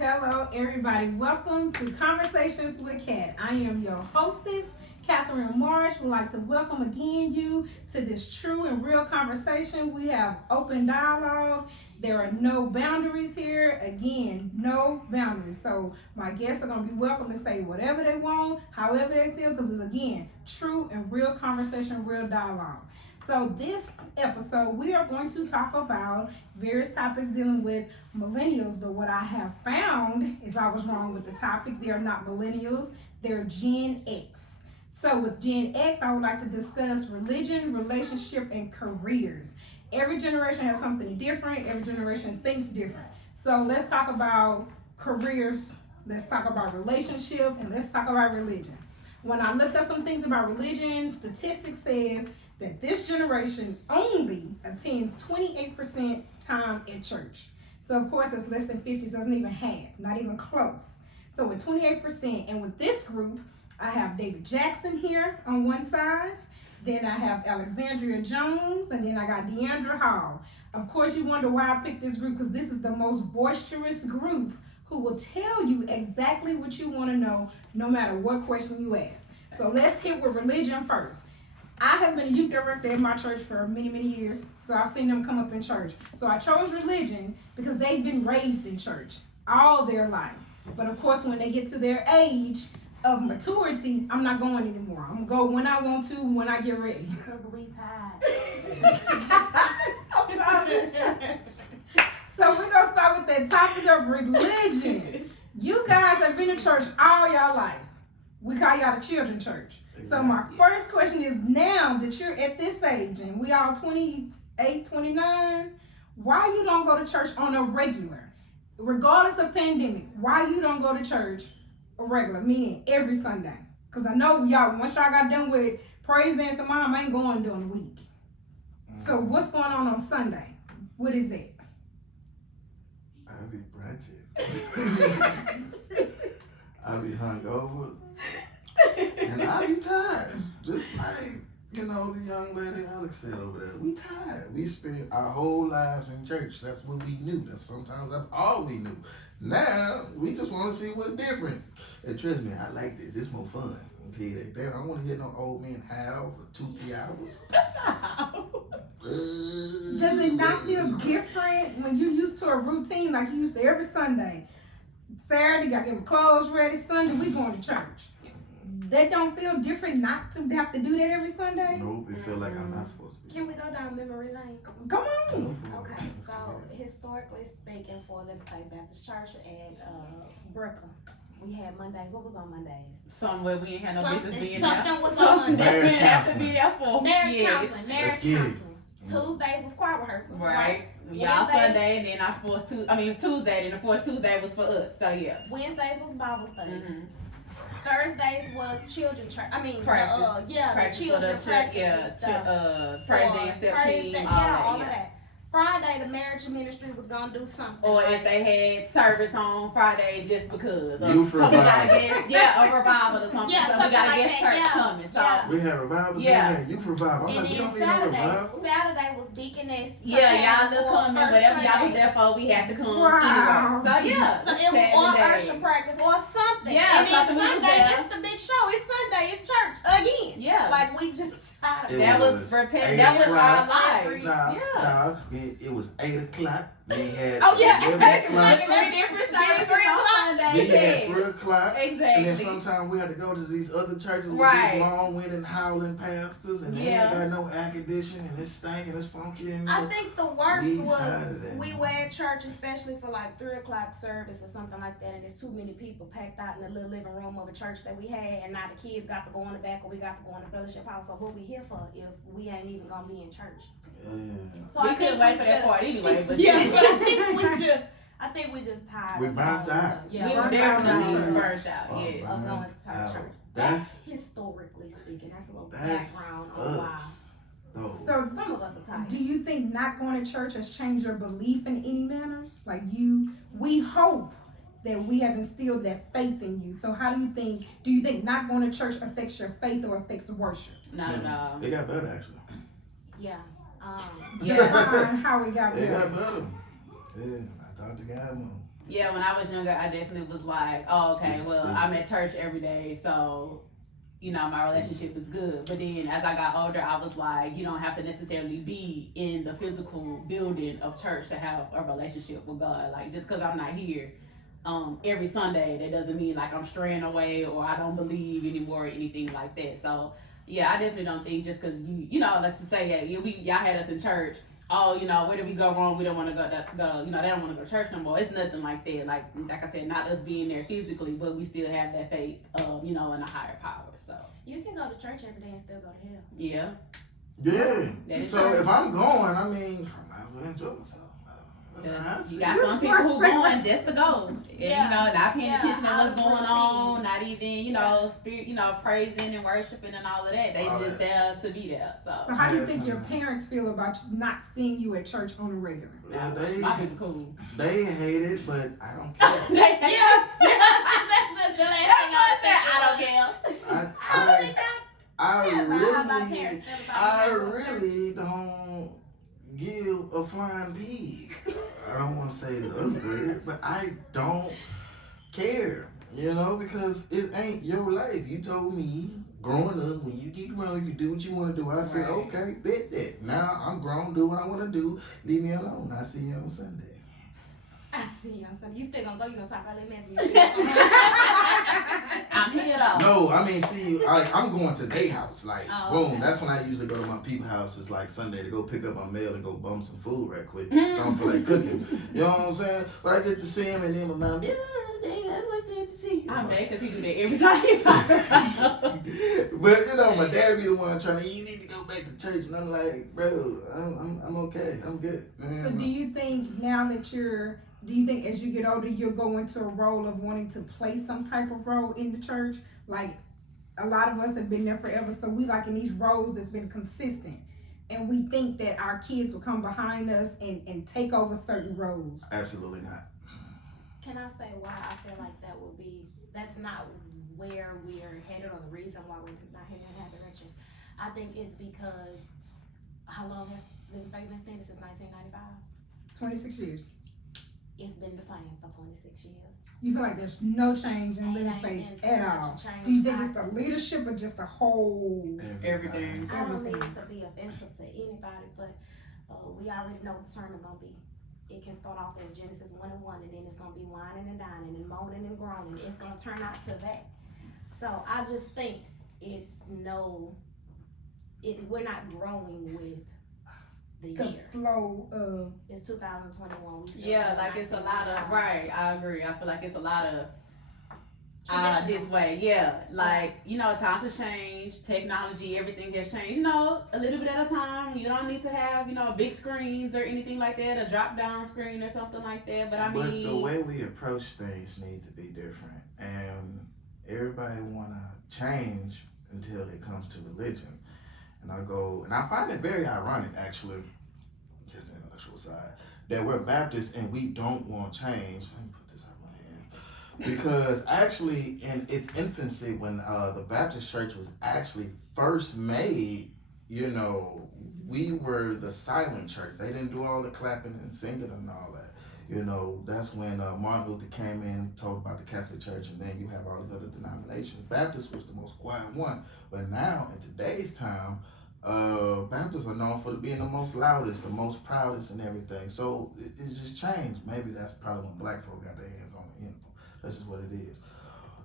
Hello, everybody. Welcome to Conversations with Kat. I am your hostess, Catherine Marsh. Would like to welcome again you to this true and real conversation. We have open dialogue. There are no boundaries here. Again, no boundaries. So my guests are going to be welcome to say whatever they want, however they feel, because it's, again, true and real conversation, real dialogue. So this episode, we are going to talk about various topics dealing with millennials, but what I have found is I was wrong with the topic. They are not millennials, they're Gen X. So with Gen X, I would like to discuss religion, relationship, and careers. Every generation has something different. Every generation thinks different. So let's talk about careers, let's talk about relationship, and let's talk about religion. When I looked up some things about religion, statistics says that this generation only attends 28% time in church. So of course it's less than 50, so it's not even half, not even close. So with 28%, and with this group, I have David Jackson here on one side, then I have Alexandria Jones, and then I got Deandra Hall. Of course you wonder why I picked this group, because this is the most boisterous group who will tell you exactly what you want to know, no matter what question you ask. So let's hit with religion first. I have been a youth director at my church for many, many years, so I've seen them come up in church. So I chose religion because they've been raised in church all their life. But of course, when they get to their age of maturity, I'm not going anymore. I'm going to go when I want to, when I get ready. Because we tired. I'm tired. So we're going to start with that topic of religion. You guys have been in church all y'all life. We call y'all the children church. So my first question is, now that you're at this age and we all 28, 29, why you don't go to church on a regular? Regardless of pandemic, why you don't go to church a regular, meaning every Sunday? Because I know y'all, once y'all got done with praise dance and mom, I ain't going during the week. So what's going on Sunday? What is that? I be brunching. I be hungover. And I be tired. Just like, the young lady Alex said over there. We tired. We spent our whole lives in church. That's what we knew. Sometimes that's all we knew. Now, we just want to see what's different. And trust me, I like this. It's more fun. I'll tell you that. Damn, I don't want to hear no old man howl for 2-3 hours. Does it not feel different when you're used to a routine like you used to every Sunday? Saturday, got to get my clothes ready. Sunday, we going to church. That don't feel different not to have to do that every Sunday? Nope, it feel like I'm not supposed to be. Can we go down memory lane? Come on. Okay, so historically speaking, for the Baptist Church at Brooklyn, we had Mondays. What was on Mondays? Somewhere we ain't had no business being Something there. was on Mondays. We Marriage didn't have to counseling. be there for. Marriage Yes. counseling. Marriage Let's get it. counseling. Tuesdays was choir rehearsal. Right. Y'all Wednesdays- Sunday, and then our Tuesday, and the fourth Tuesday was for us. So yeah. Wednesdays was Bible study. Mm-hmm. Thursdays was children church. Practice. The children practice and stuff. Praise dance, step team, all of that. that. Friday, the marriage ministry was gonna do something. Or if they had service on Friday, just because. Youth So we gotta revival. get, a revival or something. Yeah, so we something gotta like get that, church yeah. coming. So Yeah. We had revivals. Yeah. We had youth revival. I'm And like, we then don't need no revival. Saturday was deaconess. yeah, y'all preparing look for coming. first Whatever y'all was Sunday. there for, we had to come Wow. anyway. So yeah. So it was 7 or days. usher practice or something. Yeah, and then something we was Sunday, there. it's the big show. It's Sunday, it's church again. Yeah. Like we just tired of It it. That was was repent. 8 That was our o'clock. life. Nah, it was 8 o'clock. We had Oh, yeah. 11 o'clock. Three different services 3 on o'clock. Sunday. We had Yes. 3 o'clock. And Exactly. then sometimes we had to go to these other churches with Right. these long-winded howling pastors, and they ain't Yeah. got no air conditioning, and it's stinking, it's funky in I there. think the worst We was tired of that. we were at church, especially for like 3 o'clock service or something like that, and there's too many people packed out in the little living room of a church that we had, and now the kids got to go in the back or we got to go in the fellowship house. So what we here for if we ain't even gonna be in church? Yeah. So We I couldn't think wait we for that just- part anyway. But Yeah, but I think we just tired. We of burnt all out. Yeah, we were burnt definitely out. burnt out. Oh, Yes. Of going to Out. church. That's Historically speaking. That's a little that's background on why. us. No. So Some of us are tired. do you think not going to church has changed your belief in any manners? Like we hope that we have instilled that faith in you. So how do you think not going to church affects your faith or affects worship? Not at all. They got better actually. Yeah. Yeah. Define how it got They better. got better. Yeah, I talk to God more. Yeah, when I was younger, I definitely was like, oh, okay, This is well, stupid. I'm at church every day, so, you know, my relationship is good. But then as I got older, I was like, you don't have to necessarily be in the physical building of church to have a relationship with God. Like, just because I'm not here every Sunday, that doesn't mean like I'm straying away or I don't believe anymore or anything like that. So, yeah, I definitely don't think just because you know, like to say, yeah, y'all had us in church. Oh, you know, where did we go wrong? We don't want to go, you know, they don't want to go to church no more. It's nothing like that. Like I said, not us being there physically, but we still have that faith, you know, in a higher power. So You can go to church every day and still go to hell. yeah. Yeah. That is So true. if I'm going, I mean, I might as well enjoy myself. That's how I You see got it. some people who going just to go, and Yeah. you know, not paying Yeah, attention to out what's of going on, routine. not even, you know, spirit, you know, praising and worshiping and all of that. They All just that. there to be there. So So how do you Yes, think your and- parents feel about you not seeing you at church on a regular? Yeah, my people cool. they hate it, but I don't care. They hate Yeah. it. That's the last That's thing what I I said. I don't care. I Yeah, but how my really, parents feel about I me going to church? really don't give a flying pig. I don't want to say the other word, but I don't care, you know, because it ain't your life. You told me growing up, when you get grown, you do what you want to do. I said, Right. okay, bet that. Now I'm grown, do what I want to do. Leave me alone. I see you on Sunday. I see you on Sunday. You still gonna go? You gonna talk all that mess? I'm here though. No, I mean, see, I'm going to their house. Like, Oh, boom. okay. That's when I usually go to my people's house. It's like Sunday to go pick up my mail and go bum some food right quick. Mm-hmm. So I don't feel like cooking. You know what I'm saying? But I get to see him, and then my mom, yeah, baby, that's so good to see you. I'm mad because he do that every time he talk about it. But you know, my dad be the one trying to. You need to go back to church, and I'm like, bro, I'm okay. I'm good. So do you think now that do you think as you get older you'll go into a role of wanting to play some type of role in the church? Like a lot of us have been there forever, so we like in these roles that's been consistent. And we think that our kids will come behind us and take over certain roles. Absolutely not. Can I say why I feel like that's not where we're headed, or the reason why we're not headed in that direction? I think it's because how long has Living Faith been standing? Since 1995. 26 years. It's been the same for 26 years. You feel like there's no change in Living Ain't Faith been at too much all. change. Do you think it's the leadership or just the whole? Everything. I don't mean everything? to be offensive to anybody, but we already know what the sermon gonna be. It can start off as Genesis 1 and 1, and then it's gonna be whining and dining and moaning and groaning. It's gonna turn out to that. So I just think we're not growing with the The year. flow of It's 2021. We still Yeah, in like it's a lot of 1995. right. I agree. I feel like it's a lot of Traditional. this way. Yeah, like you know, times have changed. Technology, everything has changed. You know, a little bit at a time. You don't need to have big screens or anything like that. A drop down screen or something like that. But I But mean, the way we approach things need to be different, and everybody wanna change until it comes to religion. And I find it very ironic, actually, just the intellectual side, that we're Baptists and we don't want change. Let me put this out my hand. Because actually, in its infancy, when the Baptist church was actually first made, we were the silent church. They didn't do all the clapping and singing and all that. That's when Martin Luther came in, told about the Catholic Church, and then you have all these other denominations. Baptist was the most quiet one. But now, in today's time, Baptists are known for being the most loudest, the most proudest, and everything. So it's just changed. Maybe that's probably when black folk got their hands on it. That's just what it is.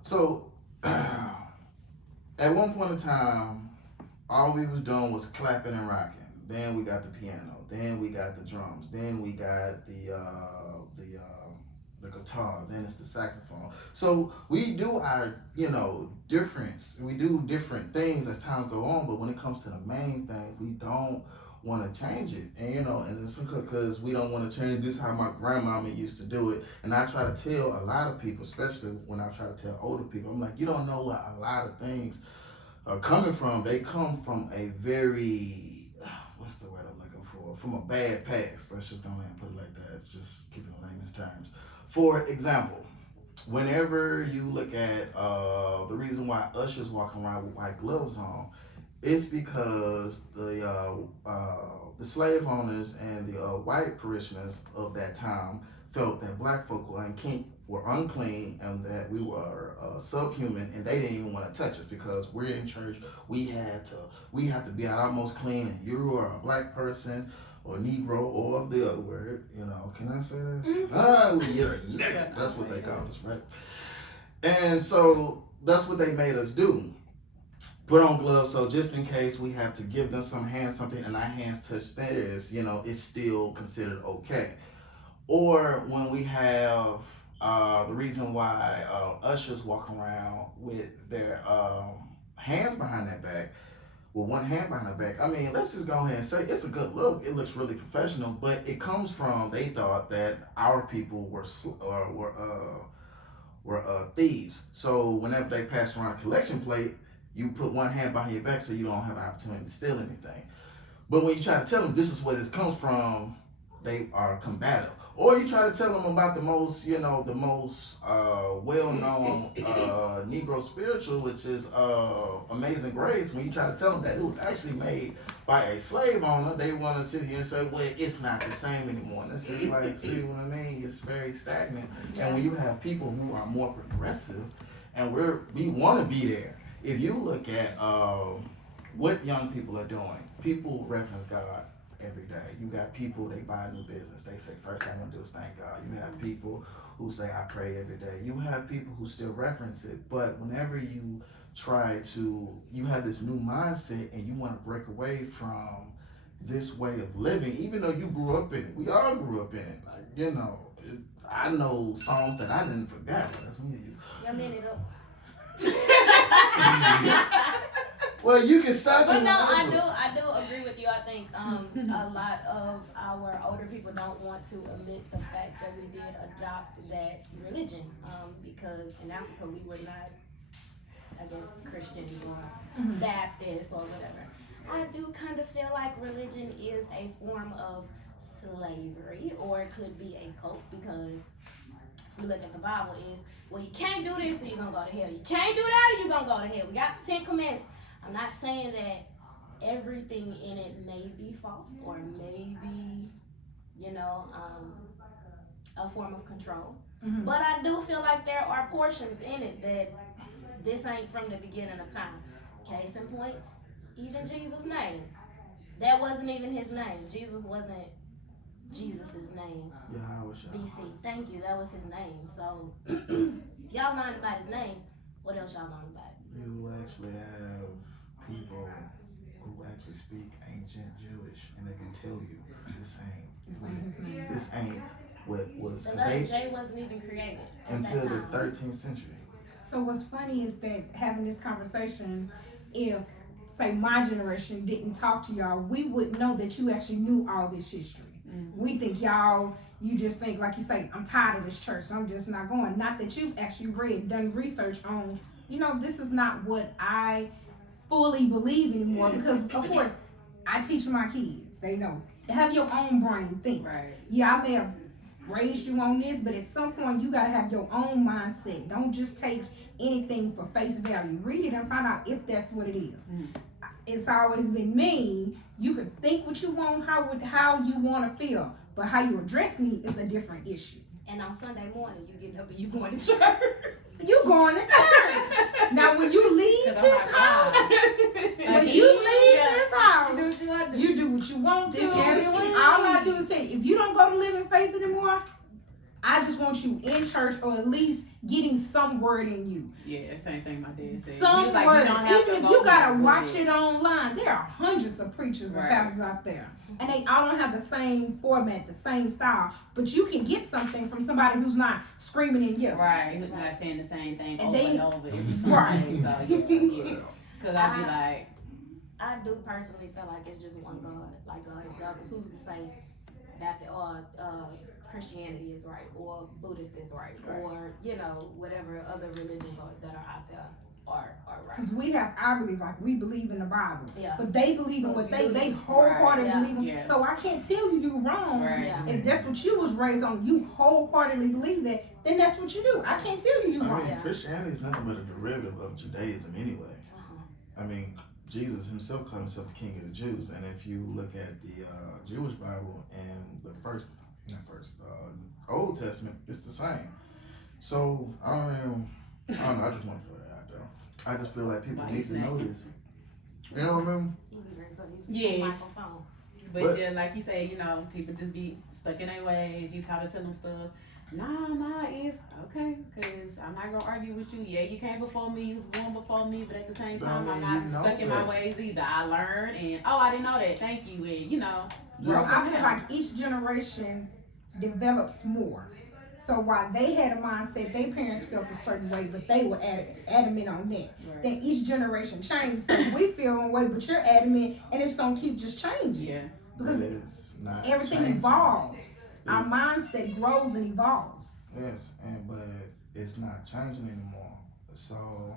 So at one point in time, all we was doing was clapping and rocking. Then we got the piano. Then we got the drums. Then we got the guitar. Then it's the saxophone. So we do our difference. We do different things as time go on. But when it comes to the main thing, we don't want to change it. And and it's because we don't want to change. This is how my grandmama used to do it. And I try to tell a lot of people, especially when I try to tell older people, I'm like, you don't know what a lot of things are coming from. They come from a very, what's the word I'm looking for? From a bad past. Let's just go ahead and put it like that. Just keep it in layman's terms. For example, whenever you look at the reason why ushers walk around with white gloves on, it's because the slave owners and the white parishioners of that time felt that black folk were unclean and that we were subhuman, and they didn't even want to touch us because we're in church. We have to be at our most clean, and you are a black person or Negro or the other word. Can I say that? Mm-hmm. Yeah, that's what they call us, right? And so that's what they made us do. Put on gloves, so just in case we have to give them something and our hands touch theirs, it's still considered okay. Or when we have the reason why ushers walk around with their hands behind their back, with one hand behind their back. I mean, let's just go ahead and say it's a good look. It looks really professional, but it comes from they thought that our people were thieves. So whenever they passed around a collection plate, you put one hand behind your back so you don't have an opportunity to steal anything. But when you try to tell them this is where this comes from, they are combative. Or you try to tell them about the most well-known Negro spiritual, which is Amazing Grace. When you try to tell them that it was actually made by a slave owner, they want to sit here and say, well, it's not the same anymore. And it's just like, see what I mean? It's very stagnant. And when you have people who are more progressive, and we want to be there. If you look at what young people are doing, people reference God every day. You got people, they buy a new business. They say, first thing I'm going to do is thank God. You have people who say, I pray every day. You have people who still reference it. But whenever you you have this new mindset and you want to break away from this way of living, even though you grew up in it. We all grew up in it. I know songs that I didn't forget. That's me and you. Y'all made it up. Well, you can start. But no, I do agree with you. I think a lot of our older people don't want to admit the fact that we did adopt that religion because in Africa we were not, I guess, Christians or Baptists or whatever. I do kind of feel like religion is a form of slavery, or it could be a cult, because if we look at the Bible, is, well, you can't do this or you're going to go to hell. You can't do that or you're going to go to hell. We got the 10 Commandments. I'm not saying that everything in it may be false or may be, a form of control. Mm-hmm. But I do feel like there are portions in it that this ain't from the beginning of time. Case in point, even Jesus' name. That wasn't even his name. Jesus wasn't Jesus' name. BC. Thank you. That was his name. So if y'all learned about his name, what else y'all learned about? You actually have people who actually speak ancient Jewish, and they can tell you this ain't what was. The letter J wasn't even created until the 13th century. So what's funny is that having this conversation, if say my generation didn't talk to y'all, we wouldn't know that you actually knew all this history. Mm-hmm. We think you just think, like you say, I'm tired of this church, so I'm just not going. Not that you've actually done research on, this is not what I fully believe anymore, because of course I teach my kids, they know, have your own brain, think. Right. Yeah, I may have raised you on this, but at some point you gotta have your own mindset. Don't just take anything for face value. Read it and find out if that's what it is. Mm. It's always been me. You can think what you want, how you want to feel, but how you address me is a different issue. And on Sunday morning, you getting up and you going to church. You going to church. Now, when you leave this house, you do what you want to. All I do is say, if you don't go to Living Faith anymore, I just want you in church, or at least getting some word in you. Yeah, same thing my dad said. Some word. Even if you gotta watch it online, there are hundreds of preachers and pastors out there. And they all don't have the same format, the same style. But you can get something from somebody who's not screaming in you. Right, who's not saying the same thing over and over every Sunday. So, yes. Because I'd be like... I do personally feel like it's just one God. Like God is God. Because who's to say Baptist or Christianity is right, or Buddhist is right, or whatever other religions that are out there are right. Because we believe in the Bible, but they believe in what they wholeheartedly believe in. Yeah. So I can't tell you wrong. Right. Yeah. If that's what you was raised on, you wholeheartedly believe that, then that's what you do. I can't tell you wrong. Mean, Christianity is nothing but a derivative of Judaism anyway. I mean, Jesus himself called himself the King of the Jews, and if you look at the Jewish Bible and the first Old Testament, it's the same. So I don't know. I just want to throw that out there. I just feel like people need to know this. You know what I mean? Yes. Microphone. But yeah, like you say, people just be stuck in their ways. You try to tell them stuff. Nah, it's okay, because I'm not going to argue with you. Yeah, you came before me, you was born before me, but at the same time, I'm not stuck in my ways either. I learned, and I didn't know that. Thank you, and So I feel like each generation develops more. So while they had a mindset, their parents felt a certain way, but they were adamant on that. Right. Then each generation changed. So we feel one way, but you're adamant, and it's gonna keep just changing. Yeah. Because it's not everything changing. evolves. Our mindset grows and evolves. Yes, but it's not changing anymore. So,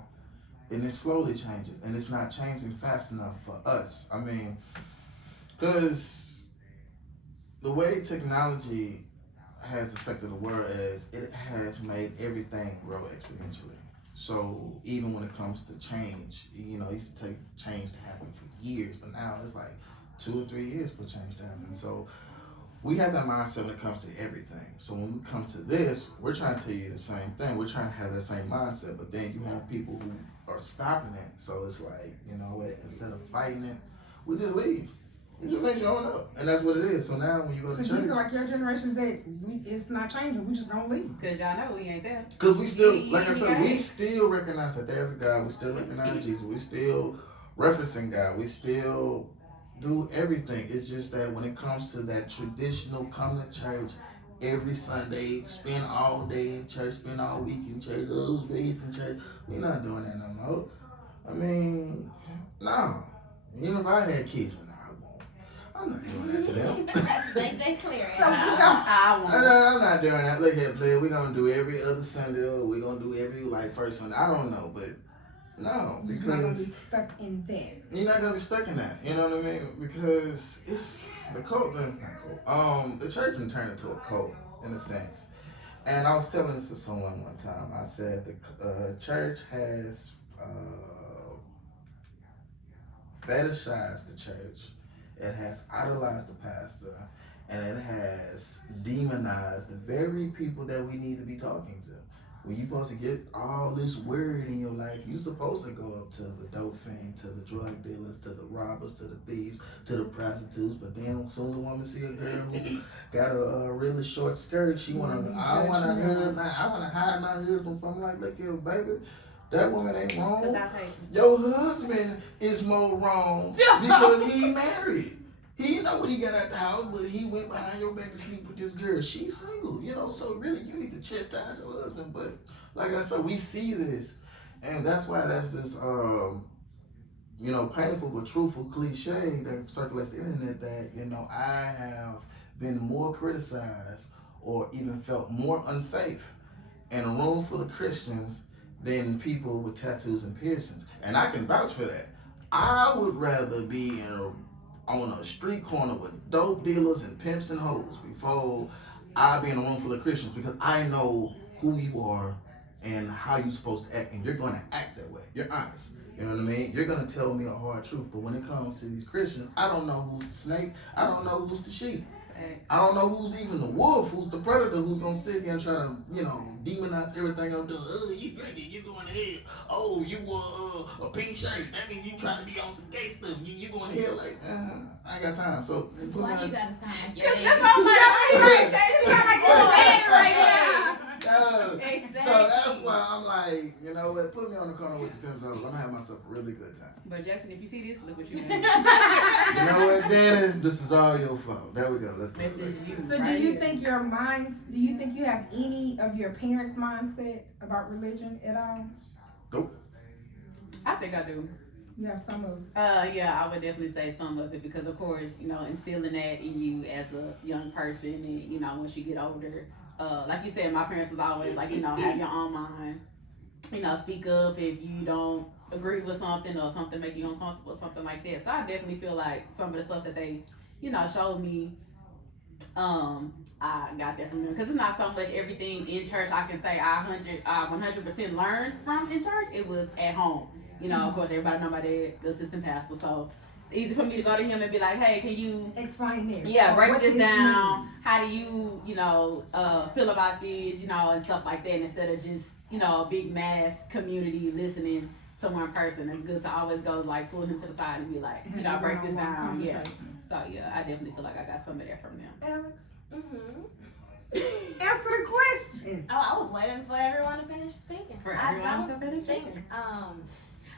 and it slowly changes, and it's not changing fast enough for us. I mean, because the way technology has affected the world is it has made everything grow exponentially. So even when it comes to change, it used to take change to happen for years, but now it's like 2 or 3 years for change to happen. So we have that mindset when it comes to everything. So when we come to this, we're trying to tell you the same thing. We're trying to have that same mindset, but then you have people who are stopping it. So it's like, instead of fighting it, we just leave. You just ain't showing up. And that's what it is. So now when you go to So church. you feel like your generation's that it's not changing, we just don't leave. Because y'all know we ain't there. Because we still, Yeah, like I said, we yes. still recognize that there's a God. We still recognize Jesus. We still referencing God. We still do everything. It's just that when it comes to that traditional come to church every Sunday, spend all day in church, spend all week in church, raised in church, we're not doing that no more. I mean, no. Even if I had kids, I'm not doing that to them. they clear. So we go. I'm not doing that. Look here, player. We're going to do every other Sunday. Or we're going to do every, first Sunday. I don't know, but no. You're Because not going to be stuck in that. you're not going to be stuck in that. You know what I mean? Because it's the cult. The church can turn into a cult, in a sense. And I was telling this to someone one time. I said the church has fetishized the church. It has idolized the pastor, and it has demonized the very people that we need to be talking to. When you're supposed to get all this word in your life, you're supposed to go up to the dope fiend, to the drug dealers, to the robbers, to the thieves, to the prostitutes. But then as soon as a woman see a girl who got a really short skirt, I want to hide my husband from. Like, look here, baby. That woman ain't wrong. Your husband is more wrong because he married. He know what he got out the house, but he went behind your back to sleep with this girl. She's single, so really you need to chastise your husband. But like I said, we see this, and that's why that's this painful but truthful cliche that circulates the internet that, I have been more criticized or even felt more unsafe in a room full of Christians than people with tattoos and piercings. And I can vouch for that. I would rather be on a street corner with dope dealers and pimps and hoes before I be in a room full of Christians, because I know who you are and how you're supposed to act, and you're going to act that way. You're honest. You know what I mean? You're going to tell me a hard truth. But when it comes to these Christians, I don't know who's the snake. I don't know who's the sheep. I don't know who's even the wolf, who's the predator, who's going to sit here and try to, demonize everything I'm doing. Oh, you drinking, you going to hell. Oh, you wore a pink shirt. That means you trying to be on some gay stuff. You going to hell like, I ain't got time. So, That's why you gotta sound like your That's daddy. all right now. Exactly. So that's why I'm like, what? Put me on the corner with the pimps. I'm going to have myself a really good time. But Jackson, if you see this, look what you did. You know what, Danny? This is all your fault. There we go. Let's go. So do you think you have any of your parents' mindset about religion at all? Nope. I think I do. You have some of Yeah, I would definitely say some of it, because of course, instilling that in you as a young person, and once you get older, like you said, my parents was always like, have your own mind, speak up if you don't agree with something or something make you uncomfortable, something like that. So I definitely feel like some of the stuff that they, showed me, I got that from them, because it's not so much everything in church I can say I 100% learned from in church. It was at home. Of course, everybody know my dad, the assistant pastor. So easy for me to go to him and be like, hey, can you Explain this. Yeah, Or break what this mean. down. How do you, feel about this, and stuff like that, instead of just, a big mass community listening to one person. It's good to always go like pull him to the side and be like, break this down. Yeah. So yeah, I definitely feel like I got some of that from them. Alex, Mm-hmm. answer the question. Oh, I was waiting for everyone to finish speaking. For I everyone don't to finish think, speaking. I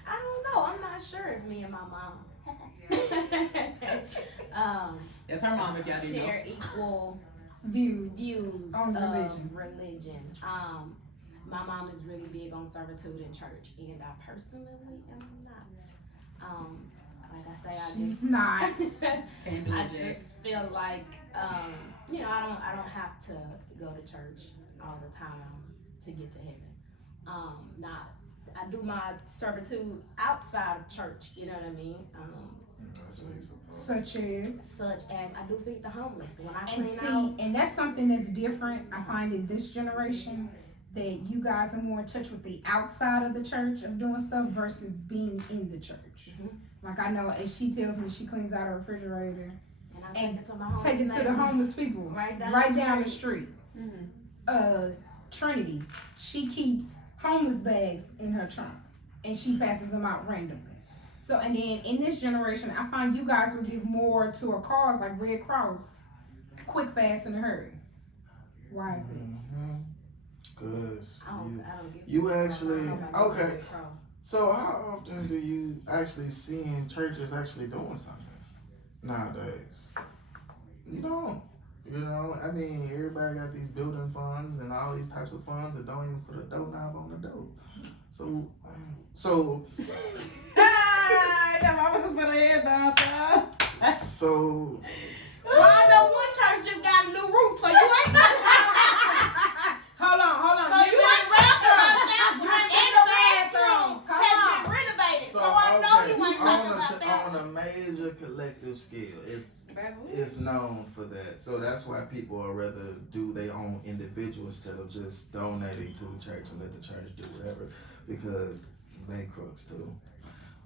don't know. I'm not sure if me and my mom That's her mom if y'all didn't know. share equal Views on of religion. religion. My mom is really big on servitude in church, and I personally am not. Like I say, She's not. Can't do I it, Jack. just feel like, I don't have to go to church all the time to get to heaven. I do my servitude outside of church. You know what I mean? That's what he's supposed. Such as. I do feed the homeless when I And clean see, out. and that's something that's different. I find in this generation that you guys are more in touch with the outside of the church of doing stuff versus being in the church. Mhm. Like I know, and she tells me she cleans out her refrigerator, And I take it to my homeless take it to the neighbors. homeless people Right down down the the street. Mm-hmm. Trinity, she keeps homeless bags in her trunk, and she passes them out randomly. So, and then in this generation, I find you guys will give more to a cause like Red Cross, quick, fast, in a hurry. Why is it? Cause I don't get you to- actually- I don't know about okay. Red Cross. so how often do you actually see in churches actually doing something nowadays? You don't. I mean, everybody got these building funds and all these types of funds that don't even put a doorknob on the door. So I was just put a head down, child. so Well, I know one church just got a new roof, so you ain't Hold on. So you ain't talking about that. You And ain't the the bathroom Come has on. been renovated. So So I know you ain't talking about okay, that. on a major collective scale, it's known for that. So that's why people would rather do their own individual instead of just donating to the church and let the church do whatever, because they crooks too.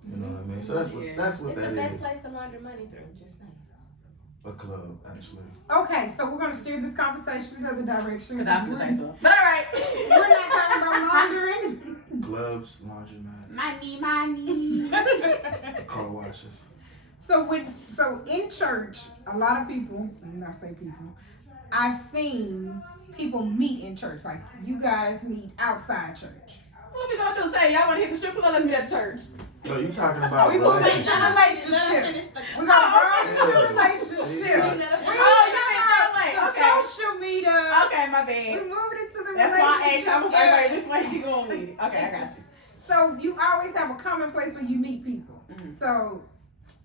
You know what I mean? So that's what Yeah. that's what It's that the best is. place to launder money through, just saying. A club, actually. Okay, so we're gonna steer this conversation in another direction. Cause I was gonna say so. But alright. We're not talking about laundering. Clubs, laundromats, Money. car washes. So in church, a lot of people, and not say people, I've seen people meet in church. Like you guys meet outside church. What we gonna do? Say y'all wanna hit the strip club? Let's meet at church. So you talking about We moving relationships? into relationship. We're gonna go into Yeah. relationship. Yeah. The social media. Okay, my We bad. moving into the That's why I relationship. asked. I was like, wait, which way she going with it? Okay, I got you. So you always have a common place where you meet people. Mhm. So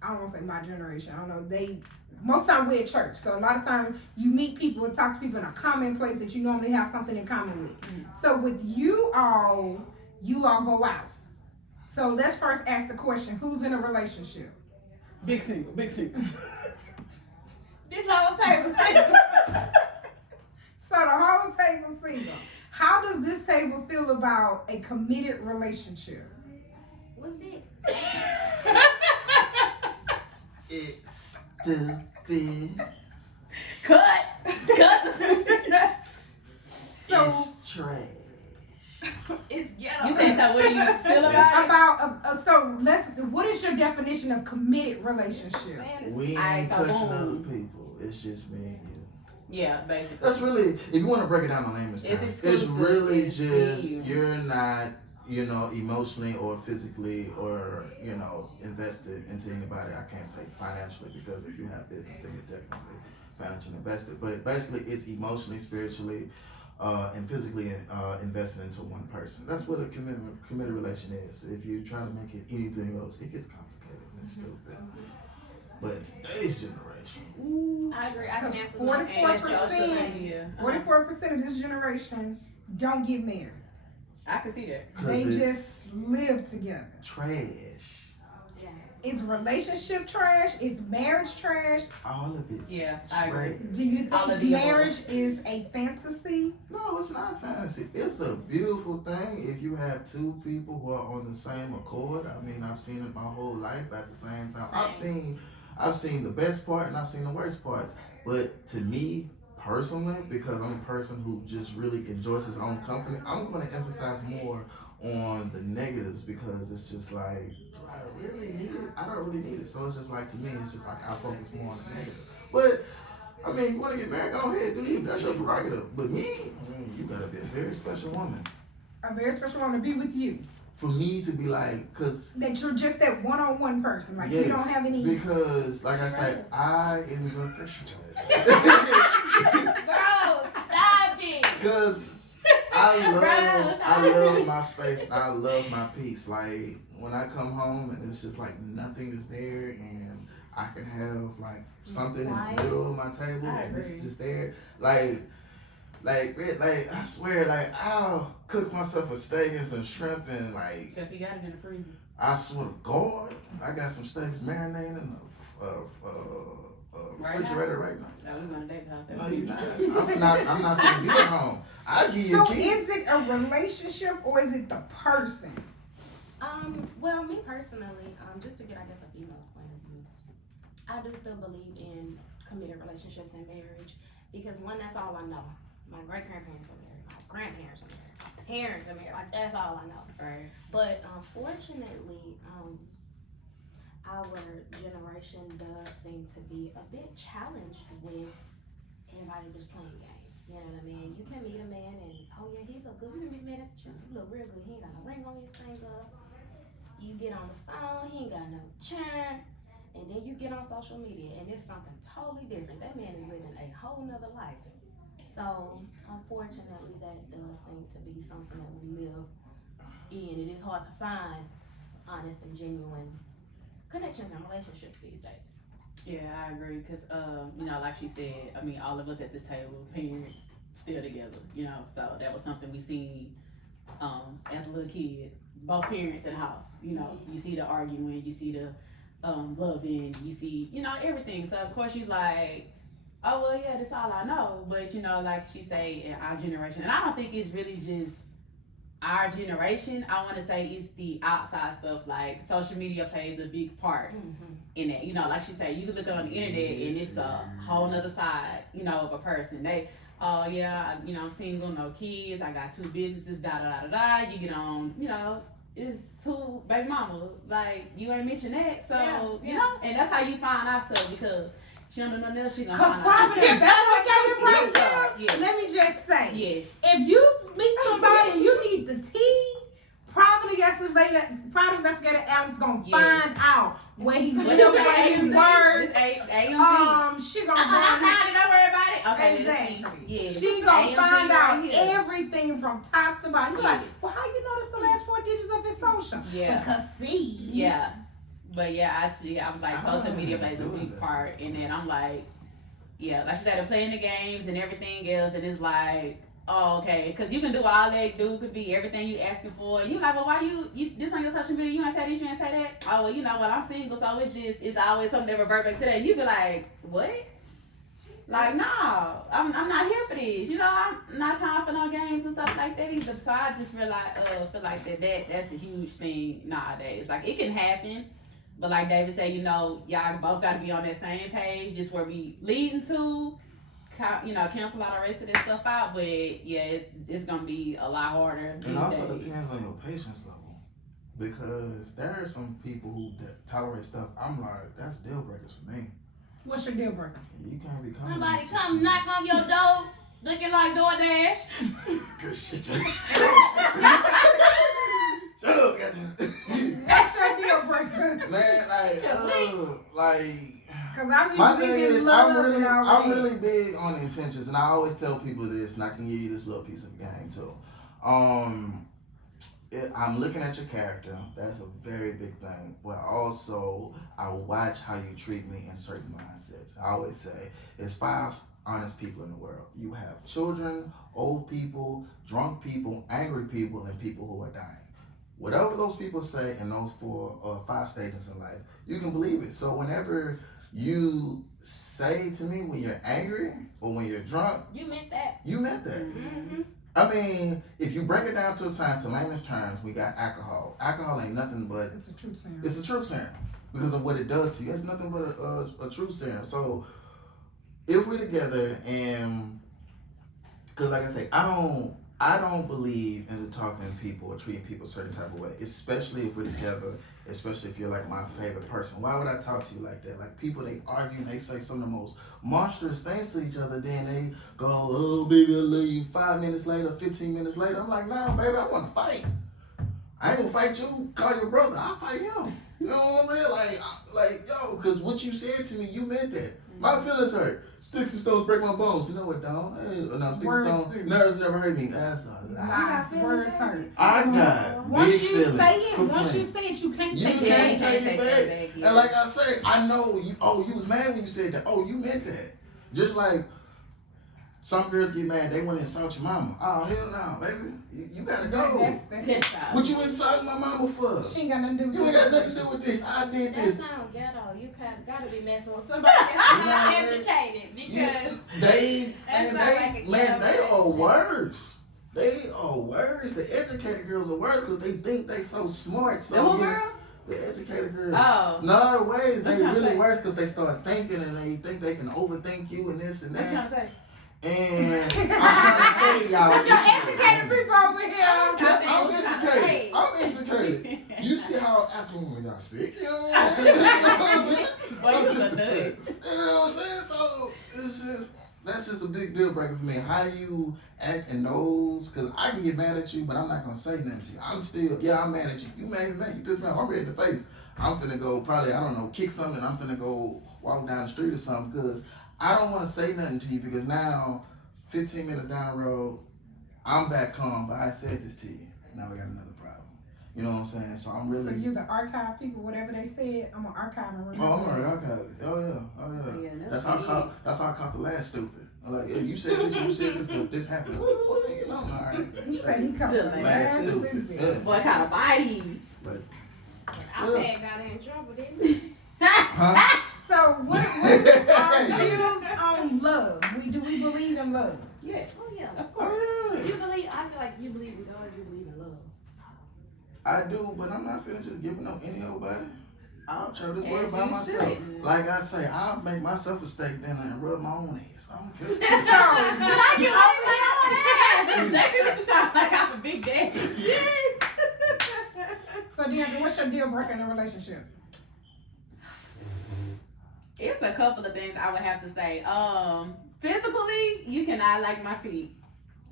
I don't want to say my generation. I don't know. Most time we're at church. So a lot of times you meet people and talk to people in a common place that you normally have something in common with. So with you all go out. So let's first ask the question: who's in a relationship? Big single. This whole table single. So the whole table single. How does this table feel about a committed relationship? What's this? It's stupid. Cut. So It's trash. It's ghetto. You said so. What do you feel about it? what is your definition of committed relationship? Fantasy. We Aight, ain't so touching boom. other people. It's just me and you. Yeah, basically. That's really, if you want to break it down to layman's It's terms, it's exclusive. really It's just you. you're not, emotionally or physically or invested into anybody. I can't say financially, because if you have business, then you're technically financially invested. But basically, it's emotionally, spiritually, and physically invested into one person. That's what a committed relation is. If you try to make it anything else, it gets complicated and it's stupid. But in today's generation, ooh, I agree. I can answer 44%. 44% of this generation don't get married. I can see that. 'cause They it's just live together. trash. Yeah. Is relationship trash? Is marriage trash? All of it. Yeah, I agree. Do you All of think the marriage is a fantasy? No, it's not fantasy. It's a beautiful thing if you have two people who are on the same accord. I mean, I've seen it my whole life at the same time. I've seen the best part and I've seen the worst parts. But to me personally, because I'm a person who just really enjoys his own company, I'm going to emphasize more on the negatives because it's just like, do I really need it? I don't really need it. So it's just like, to me, it's just like I focus more on the negative. But I mean, you want to get married, go ahead, do you. That's your prerogative. But me, you gotta be a very special woman. A very special one to be with you. For me to be like, cause That you're just that one-on-one person. Like yes, you don't have any. because like I said, I enjoy Christian Bro, stop it. because I love my space and I love my peace. Like when I come home and it's just like nothing is there and I can have like something in the middle of my table and it's just there. Like I swear, like I'll cook myself a steak and some shrimp and like. Because he got it in the freezer. I swear to God, I got some steaks marinating in the refrigerator right now. Oh, we going to David's house. No, you're not. I'm not gonna be at home. I'll give you So a key. is it a relationship or is it the person? Well, me personally, just to get, I guess, a female's point of view, I do still believe in committed relationships and marriage because one, that's all I know. My great-grandparents were married, my grandparents were married, my parents are married, like that's all I know. Right. But unfortunately, our generation does seem to be a bit challenged with everybody just playing games. You know what I mean? You can meet a man and, oh yeah, he look good. You can meet a man at the gym, he look real good. He ain't got no ring on his finger. You get on the phone, he ain't got no charm. And then you get on social media and it's something totally different. That man is living a whole nother life. So, unfortunately, that does seem to be something that we live in. It is hard to find honest and genuine connections and relationships these days. Yeah, I agree. Because, you know, like she said, I mean, all of us at this table, parents, still together, you know. So that was something we seen as a little kid. Both parents in the house, you know. You see the arguing, you see the loving, you see, you know, everything. So, of course, you like, oh, well, yeah, that's all I know. But, you know, like she say, in our generation, and I don't think it's really just our generation. I want to say it's the outside stuff. Like, social media plays a big part in that. You know, like she said, you can look on the internet and it's a whole nother side, you know, of a person. They, oh, yeah, you know, I'm single, no kids, I got 2 businesses, da-da-da-da-da. You get on, you know, it's 2 baby mama. Like, you ain't mentioned that. So, you know, and that's how you find out stuff because she don't know nothing else. She gonna Because find out. private investigator right there, Yes. let me just say, Yes. if you meet somebody and you need the tea, private investigator Alex gonna find out where he What lives, you say, where he AMZ? works. It's AMZ. She gonna I find found it. Don't worry about it. Okay. Exactly. Yes. She gonna AMZ find right out here. everything from top to bottom. You're like, Yes. well, how you notice the last 4 digits of his social? Yeah. Because see. Yeah. But yeah, actually, I'm like, social media plays a doing big this. part in that. I'm like, yeah, like she said, they're playing the games and everything else, and it's like, oh, okay, because you can do all that. Dude could be everything you asking for. You like, well, why you this on your social media? You ain't say this, you ain't say that. Oh, well, you know what? I'm single, so it's always something that revert back to that. And you be like, what? Like, no, I'm not here for this. You know, I'm not time for no games and stuff like that either. So I just feel like that's a huge thing nowadays. Like, it can happen. But like David said, you know, y'all both got to be on that same page, just where we leading to, you know, cancel all the rest of that stuff out. But yeah, it's gonna be a lot harder. And also depends on your patience level, because there are some people who tolerate stuff. I'm like, that's deal breakers for me. What's your deal breaker? You can't be coming. Somebody come knock on your door looking like DoorDash. Good shit, Shut up, goddamn. What's your deal breaker? Man, like. Because My I'm thing just is, love I'm really big on intentions, and I always tell people this, and I can give you this little piece of game too. I'm looking at your character. That's a very big thing. But also, I watch how you treat me in certain mindsets. I always say, there's 5 honest people in the world. You have children, old people, drunk people, angry people, and people who are dying. whatever those people say in those 4 or 5 stages in life, you can believe it. So whenever you say to me when you're angry or when you're drunk, You meant that. you meant that. Mm-hmm. I mean, if you break it down to a science, to layman's terms, we got alcohol. Alcohol ain't nothing but It's a truth serum. it's a truth serum because of what it does to you. It's nothing but a truth serum. So if we're together and, because like I say, I don't believe in talking to people or treating people a certain type of way, especially if we're together, especially if you're like my favorite person. Why would I talk to you like that? Like people, they argue and they say some of the most monstrous things to each other, then they go, oh baby, I love you, 5 minutes later, 15 minutes later. I'm like, nah, baby, I want to fight. I ain't gonna fight you, call your brother, I'll fight him. You know what I'm saying? Like, yo, because what you said to me, you meant that. My feelings hurt. Sticks and stones break my bones. You know what, dog? No, sticks Words and stones do. nerves never hurt me. That's a lie. Lie. Words hurt. I got Once big you feelings. say it, Quit once you playing. say it, you can't You take it can't back. take it back. Yeah. And like I say, I know you. Oh, you was mad when you said that. Oh, you meant that. Just like some girls get mad, they want to insult your mama. Oh hell no, baby, you gotta go. That's What you insulting my mama for? she ain't got nothing to do with You ain't this. got nothing to do with this. I did That this. sounds ghetto. You kind of gotta be messing with somebody that's not educated because They That and sound they like a man, ghetto they are relationship. worse. They are worse. The educated girls are worse because they think they so smart. The So who yeah, girls? the educated girls. Oh. In other ways, they What you trying to really say? worse because they start thinking and they think they can overthink you and this and What you trying that. to say? And I'm trying to say, y'all. But your educated people over here. I'm educated. You see how affluent when y'all speak. You know what I'm saying? Boy, I'm you just a a nut. fan. You know what I'm saying? So it's just, that's just a big deal breaker for me. How you act in those, because I can get mad at you, but I'm not gonna say nothing to you. I'm still, yeah, I'm mad at you. You mad at me? You pissed me off. I'm ready in the face. I'm finna go probably, I don't know, kick something. I'm finna go walk down the street or something because I don't want to say nothing to you because now, 15 minutes down the road, I'm back calm, but I said this to you. Now we got another problem. You know what I'm saying? So I'm really. So you the archive people, whatever they said, I'm gonna archive and remember. Oh, I'm already archived. Oh yeah. Yeah, That's how I caught the last stupid. I'm like, yeah, you said this, but this happened. What you know? All right. He said he covered Good the man. last Last stupid. stupid. Yeah. Boy, kind of body. But our dad got in trouble, didn't he? huh? So what are views on love? Do we believe in love? Yes. Oh, yeah. Of course. Oh yeah. You believe? I feel like you believe in God. You believe in love. I do, but I'm not finna just giving up any old body. I'll try this word As by you myself. shouldn't. Like I say, I'll make myself a steak dinner and rub my own ass. I don't care. Like you over exactly what you sound like. I'm a big daddy. Yes. So Deandra, what's your deal breaker in a relationship? It's a couple of things I would have to say. Physically, you cannot like my feet.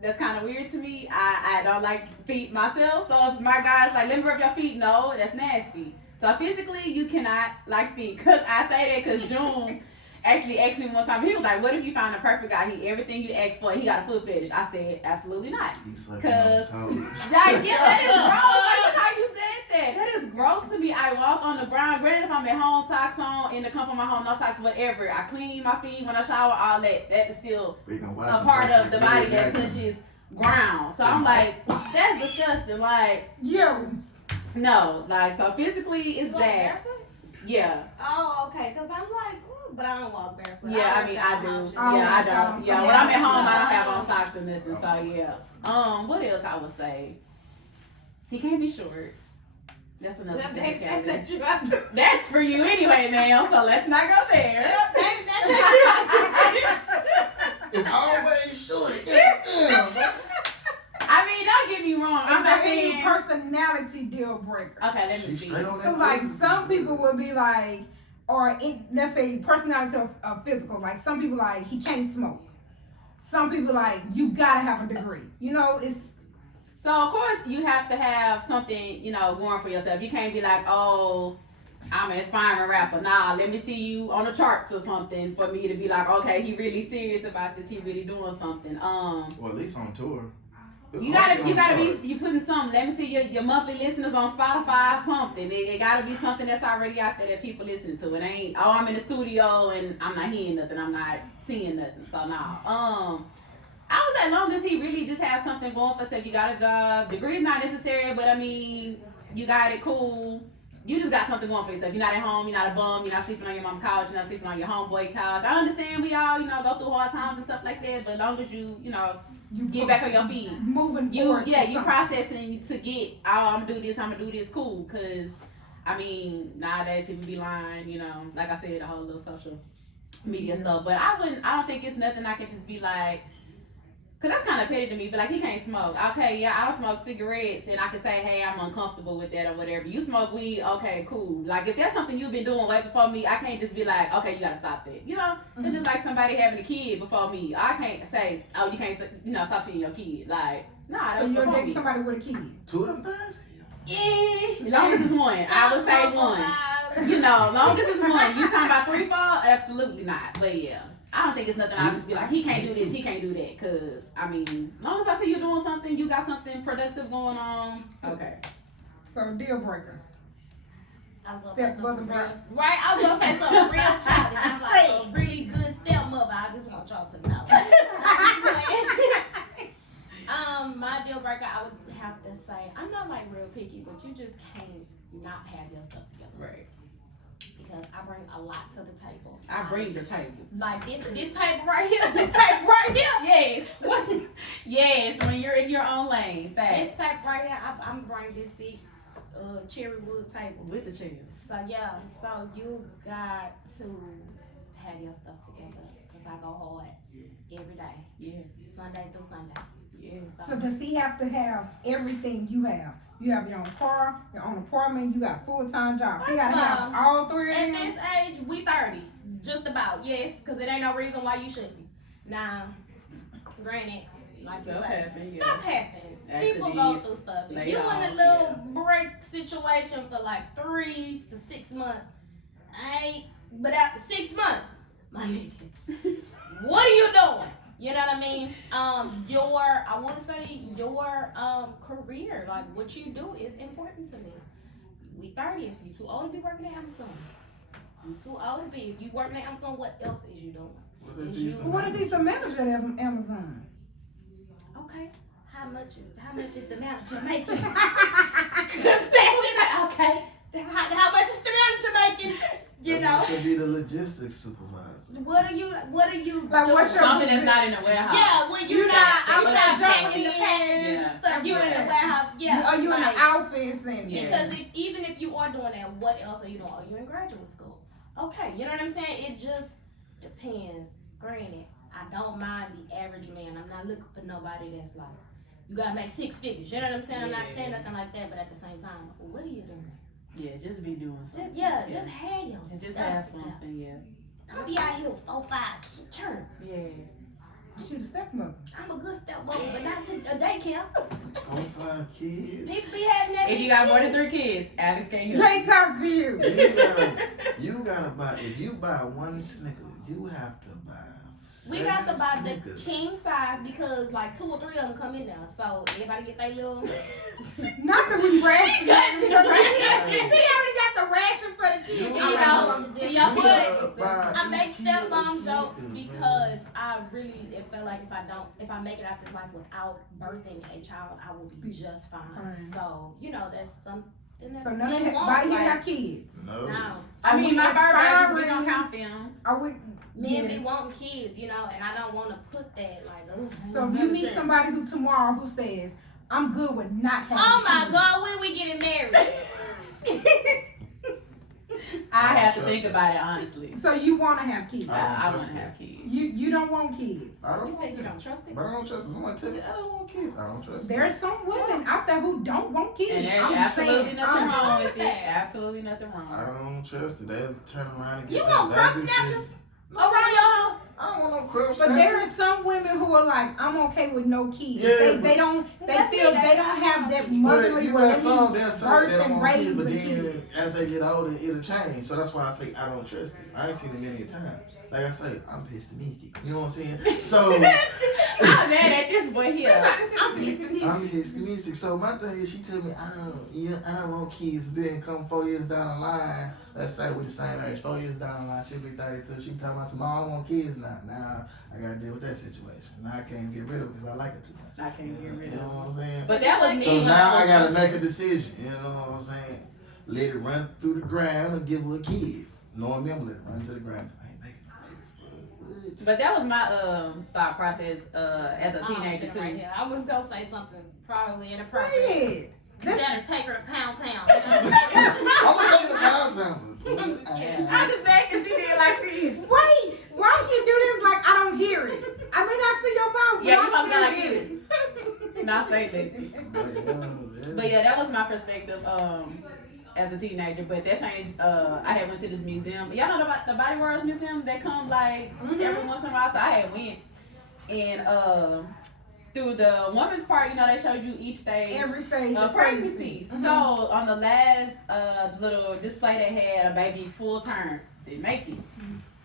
That's kind of weird to me. I don't like feet myself. So if my guy's like, let me rub your feet, no, that's nasty. So physically, you cannot like feet. Cause I say that because June actually asked me one time. He was like, what if you found a perfect guy? Everything you asked for, he got a foot fetish. I said, absolutely not. He's sucking on Cause toes. like, yeah, that is gross. Like, look how you said that. That is gross to me. I walk on the ground. Granted, if I'm at home, socks on, in the comfort of my home, no socks, whatever. I clean my feet when I shower, all that. That is still We can watch a some part person of the get body it that back. touches ground. So I'm like, that's disgusting. Like, You. no. Like, so physically, it's Walk that. barefoot? Yeah. Oh, okay. Cause I'm like, ooh, but I don't walk barefoot. Yeah, I always mean, got I do. on shoes. Oh, Yeah, I it's got on don't. Yeah, some- when I'm at yeah, home, I don't so- have on socks or nothing. So yeah. What else I would say? He can't be short. That's another That's physicality. you out. That's for you anyway, ma'am. So let's not go there. It's always short. Damn. I mean, don't get me wrong. I'm Is not there any saying. personality deal breaker? Okay, let me She's see. straight on that. Because like face. some people would be like, or let's say personality of physical. Like some people like he can't smoke. Some people like you gotta have a degree. You know, it's So of course you have to have something, going for yourself. You can't be like, oh, I'm an aspiring rapper. Nah, let me see you on the charts or something for me to be like, okay, he really serious about this. He really doing something. Or at least on tour. It's You hard gotta to get on be charts. you putting something. Let me see your monthly listeners on Spotify or something. It gotta be something that's already out there that people listen to. It ain't I'm in the studio and I'm not hearing nothing. I'm not seeing nothing. So nah. I would say as long as he really just has something going for himself. You got a job. Degree's not necessary, but I mean, you got it, cool. You just got something going for yourself. You're not at home, you're not a bum, you're not sleeping on your mom's couch, you're not sleeping on your homeboy couch. I understand we all, go through hard times and stuff like that, but as long as you get back on your feet. Moving You forward. you processing to get, I'm gonna do this, cool. Cause I mean, nowadays people be lying, like I said, the whole little social media stuff. But I don't think it's nothing I can just be like, cause that's kind of petty to me. But like, he can't smoke. Okay, yeah, I don't smoke cigarettes, and I can say, hey, I'm uncomfortable with that or whatever. You smoke weed, okay, cool. Like if that's something you've been doing way before me, I can't just be like, okay, you gotta stop that. It's just like somebody having a kid before me. I can't say, oh, you can't, stop seeing your kid. Like, nah. So you'll date somebody with a kid? Two of them things? Yeah, as long as it's one. I would say one. As long as it's one. You talking about 3, 4? Absolutely not. But yeah. I don't think it's nothing. I'll just be like, he can't do this, he can't do that. Cause I mean, as long as I see you doing something, you got something productive going on. Okay. So deal breakers. I was gonna Step say mother something bro. real, right? I was gonna say something real childish. I'm like a really good stepmother. I just want y'all to know. My deal breaker, I would have to say, I'm not like real picky, but you just can't not have your stuff together. Right. Because I bring a lot to the table. I bring the table. Like this table right here, this table right here. Yes. Yes. When you're in your own lane. This Facts. table right here, I'm bringing this big cherry wood table. With the chairs. So yeah, so you got to have your stuff together. Cause I go hard every day. Yeah. Sunday through Sunday. Yeah. So does he have to have everything you have? You have your own car, your own apartment, you got a full-time job. He gotta have all three of At them. this age, we 30. Just about, yes, because it ain't no reason why you shouldn't. Now, granted, like you Stuff say, happens, yeah. stuff happens. People Accidents, go through stuff. If laid you in a off, little break situation for like 3 to 6 months, but after 6 months, my nigga, what are you doing? You know what I mean? I want to say your career, like what you do is important to me. We 30s, you too old to be working at Amazon. You too old to be. If you working at Amazon, what else is you doing? What if he's the manager at Amazon? Okay. How much is the manager making? Cause that's it. Okay. How much is the manager making? You know? Could be the logistics supervisor. What are you Like, doing? what's your Something that's position? not in the warehouse. Yeah, when you're not, I'm But not you're packing the pans Yeah. and stuff. You in the Yeah. warehouse, yeah. Are you in like, the office and Yeah. Because even if you are doing that, what else are you doing? Are you in graduate school? Okay, you know what I'm saying? It just depends. Granted, I don't mind the average man. I'm not looking for nobody that's like, you gotta make 6 figures. You know what I'm saying? I'm not saying nothing like that, but at the same time, what are you doing? Yeah, just be doing something. Just have your And just stuff have together. something, yeah. Don't be out here with 4, 5 churn. Yeah. you the stepmother? I'm a good stepmother, but not to a daycare. 4, 5 kids. People be having that. If you got more than 3 kids, Alex can't hear. Can't talk to you. You gotta buy. If you buy one Snickers, you have to buy. We have to buy the Snickers. king size because like 2 or 3 of them come in there. So everybody get their little. Not that we ration. Because Yeah. she already got the ration for the kids. You You know, know, You yeah, gotta but buy I make each kid a stepmom jokes Snickers, because I really it felt like if I make it out this life without birthing a child, I will be just fine. Fine. So that's something. That So none of we want, everybody here like, have kids. No. No. I mean, my birthday, aspiring- we don't count them. Are we? Men be Yes. wanting kids, and I don't want to put that like. So if you meet somebody who tomorrow who says, "I'm good with not having Oh my kids," God, when we getting married? I have to trust think it. about it honestly. So you want to have kids? I want to have kids. You don't want kids. I don't You said want you kids. don't trust it. But I don't trust it. Somebody tell me I don't want kids. I don't trust it. There's some women out there who don't want kids. And there's I'm absolutely saying, nothing honestly. wrong with it. that. Absolutely nothing wrong. I don't trust it. They'll turn around and get You that want crumb baby snatchers thing. around your house? I don't want no crumb But snatchers. there are some women who are like, I'm okay with no kids. Yeah, they but- don't they That's feel it, they don't that's have how that I feel. But motherly you got some, birth there's some that don't and want kids, raise but a then kid. as they get older, it'll change. So that's why I say I don't trust it. I ain't seen it many times. Like I say, I'm pessimistic. You know what I'm saying? So I'm mad at this boy here. I'm pessimistic. I'm pessimistic. So my thing is, she tell me I don't want kids. Then come 4 years down the line, let's say we the same age. 4 years down the line, she'll be 32. She tell me, "Mom, I don't want kids now." Now I gotta deal with that situation. Now I can't get rid of it because I like it too much. I can't get rid You know of what I'm saying? But that was me. So when now I was- gotta make a decision. You know what I'm saying? Let it run through the ground or give her a kid. Knowing me, I'm gonna let it run to the ground. I ain't making no baby. What? But that was my thought process as a I'm teenager sitting too. right here. I was gonna say something probably inappropriate. Say it. You better take her to Pound Town. I'm gonna take it to Pound Town. I'm just kidding. I just mad because she did like this. Wait, why she do this like I don't hear it? I may not see your mouth, but Yeah, you I must still not hear get it. Not say that. But yeah, that was my perspective as a teenager. But that changed. I had went to this museum. Y'all know about the Body Worlds Museum that comes like every once in a while. So I had went and through the woman's part, you know, they showed you each stage Every stage of of pregnancy. pregnancy. So on the last little display, they had a baby full term. Didn't make it.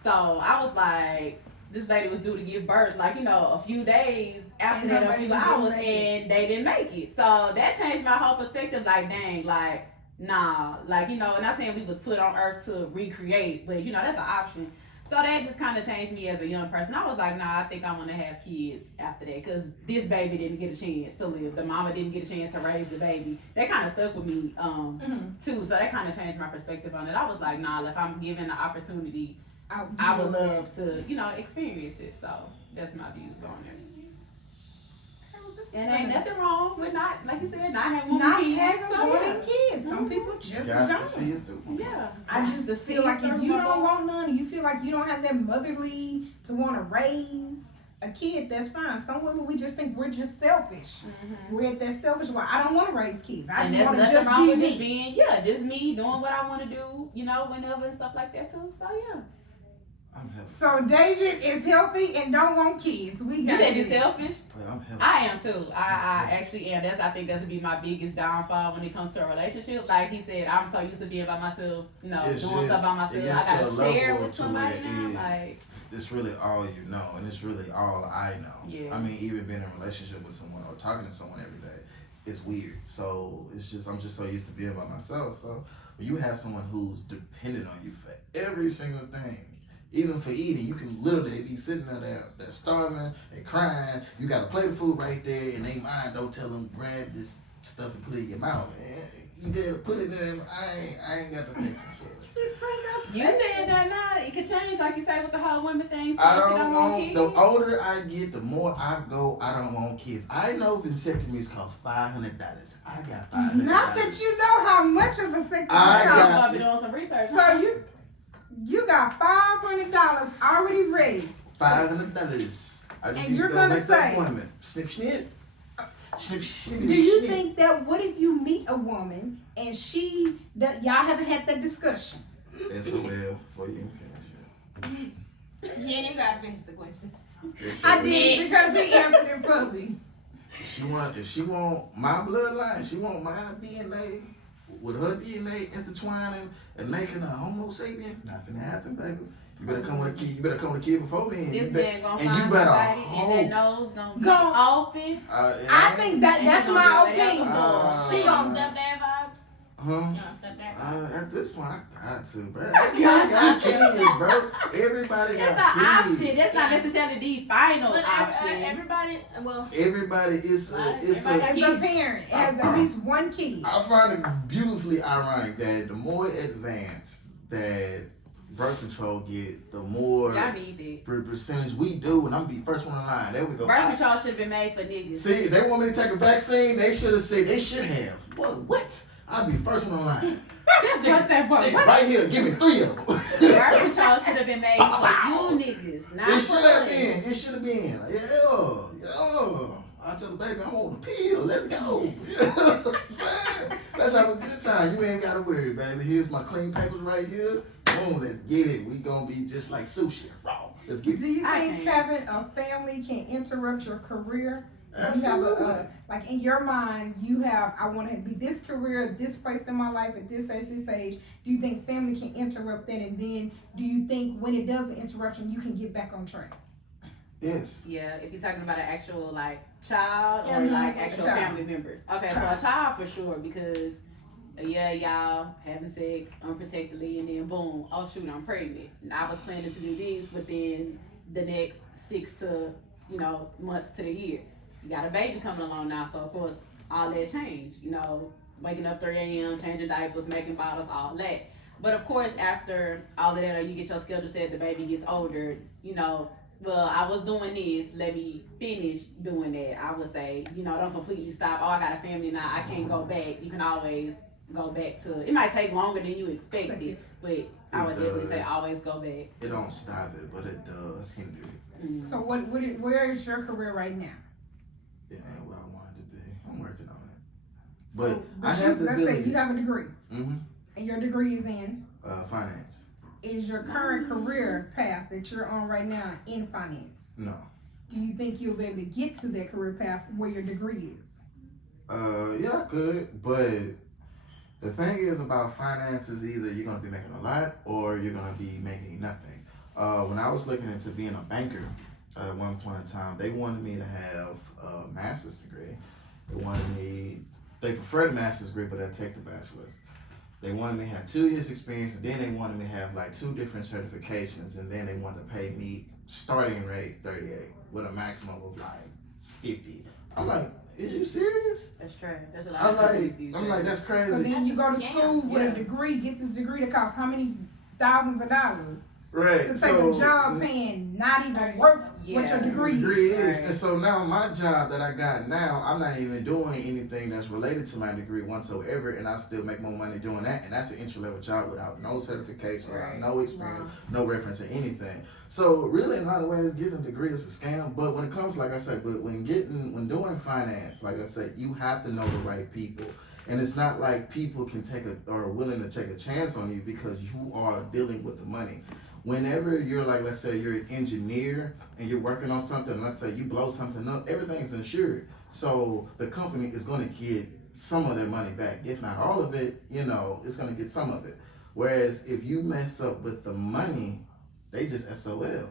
So I was like, this lady was due to give birth, like, you know, a few days after And that, her a few baby didn't hours, make and they didn't make it. So that changed my whole perspective. Like, dang, like, nah, like, you know, not saying we was put on earth to recreate, but you know, that's an option. So that just kind of changed me as a young person. I was like, nah, I think I want to have kids after that because this baby didn't get a chance to live. The mama didn't get a chance to raise the baby. That kind of stuck with me too. So that kind of changed my perspective on it. I was like, nah, if I'm given the opportunity, I would love to, you know, experience it. So that's my views on it. And ain't nothing wrong with not, like you said, not having Not kids. having So, wanting yeah. kids. Some people just Got to don't. see it through. Yeah. I just To feel see like it if through, you don't Bubba. want none, you feel like you don't have that motherly to want to raise a kid, that's fine. Some women, we just think we're just selfish. We're at that selfish where I don't want to raise kids. I And just there's want to nothing just wrong be with me. just being, just me doing what I want to do, you know, whenever and stuff like that too. So yeah. I'm healthy. So David is healthy and don't want kids. We You got said you're it. selfish? Yeah, I'm healthy. I am too. I actually am. I think that's would be my biggest downfall when it comes to a relationship. Like he said, I'm so used to being by myself, you know, It's doing just- stuff by it myself. gets I to a gotta share level with to somebody where now. it- Like, It's really all you know, and it's really all I know. Yeah. I mean, even being in a relationship with someone or talking to someone every day, it's weird. So it's just I'm just so used to being by myself. So when you have someone who's dependent on you for every single thing, even for eating, you can literally be sitting there, they're starving, they're crying. You got to plate of food right there, and they mind don't tell them grab this stuff and put it in your mouth. Man, you gotta put it in. I ain't got the patience for it. you said that now. It could change, like you say, with the whole women thing. So I if you don't want. kids. The older I get, the more I go. I don't want kids. I know vasectomies cost $500. I got $500. Not that you know how much of a vasectomy I costs. got- I've been doing some research. So you got $500 already ready. $500. I just And need you're to go gonna make say- that appointment. Snip, snip. Snip, snip. Do you snip. think that what if you meet a woman and y'all haven't had that discussion? SOL for you. Finish You ain't even gotta finish the question. it. I did because he answered it for me. If she want my bloodline, she want my DNA with her DNA intertwining and making a Homo sapien. Not finna happen, baby. You better come with a kid. You better come with a kid before me. And This you bet- man gonna and find you better somebody and hold. that nose gonna be Go. open. I think that's Ain't my gonna do opinion. whatever. She on stepdad vibes? Huh? You on stepdad vibes? At this point, I got to, bro. I got kids, bro. Everybody That's got an kids. option. That's not necessarily the final But option. everybody, well, Everybody, it's Everybody As a. a parent, has at least one kid. I find it beautifully ironic that the more advanced that birth control get, the more Y'all need that. percentage we do, and I'm gonna be first one in line. There we go. Birth control should have been made for niggas. See, they want me to take a vaccine. They should have said they should have. What? I'll be first one in line. What's that part? Stick it right here. Give me 3 of them. Birth control should have been made for you niggas, not It for should have us. been. It should have been. Like, yeah. I tell the baby I want a pill. Let's go. You know what I'm saying? Let's have a good time. You ain't gotta worry, baby. Here's my clean papers right here. Boom, let's get it. We gonna be just like sushi. Raw. Let's get Do it. you I think can't. having a family can interrupt your career? You have Absolutely. like in your mind, you have, I want to be this career, this place in my life at this age. Do you think family can interrupt that? And then do you think when it does an interruption, you can get back on track? Yes. Yeah, if you're talking about an actual like child or Yeah, like mhm. actual Child. family members. Okay, so a child for sure because y'all having sex unprotectedly and then boom, oh shoot, I'm pregnant. And I was planning to do this within the next 6 to months to the year. You got a baby coming along now, so of course all that changed. You know, waking up 3 a.m., changing diapers, making bottles, all that. But of course, after all of that, or you get your schedule set, the baby gets older, you know, well, I was doing this, let me finish doing that. I would say, you know, don't completely stop. Oh, I got a family now, I can't go back. You can always go back to, it might take longer than you expected, but I would definitely say always go back. It don't stop it, but it does hinder it. Mm. So where is your career right now? It ain't where I wanted to be. I'm working on it. So, But I have the let's say ability. you have a degree, Mm-hmm. and your degree is in. Finance. Is your current career path that you're on right now in finance? No. Do you think you'll be able to get to that career path where your degree is? Yeah, I could, but the thing is about finance is either you're gonna be making a lot or you're gonna be making nothing. When I was looking into being a banker at one point in time, they wanted me to have a master's degree. They preferred a master's degree, but I take the bachelor's. They wanted me to have 2 years experience, and then they wanted me to have like 2 different certifications, and then they wanted to pay me starting rate 38 with a maximum of like 50. I'm like, is you serious? That's trash. That's a lot I'm of like, that's crazy. So then That's you a go to scam. school with Yeah. a degree, get this degree that costs how many thousands of dollars Right. to take so, a job paying not even worth what your Yeah. degree is. degree is. Right. And so now my job that I got now, I'm not even doing anything that's related to my degree whatsoever, and I still make more money doing that. And that's an entry level job without no certification, without Right. no experience, no reference to anything. So really, in a lot of ways, getting a degree is a scam. But when it comes, like I said, but when doing finance, like I said, you have to know the right people. And it's not like people can are willing to take a chance on you because you are dealing with the money. Whenever you're like, let's say you're an engineer and you're working on something, let's say you blow something up, everything's insured. So the company is going to get some of their money back. If not all of it, you know, it's going to get some of it. Whereas if you mess up with the money, they just SOL.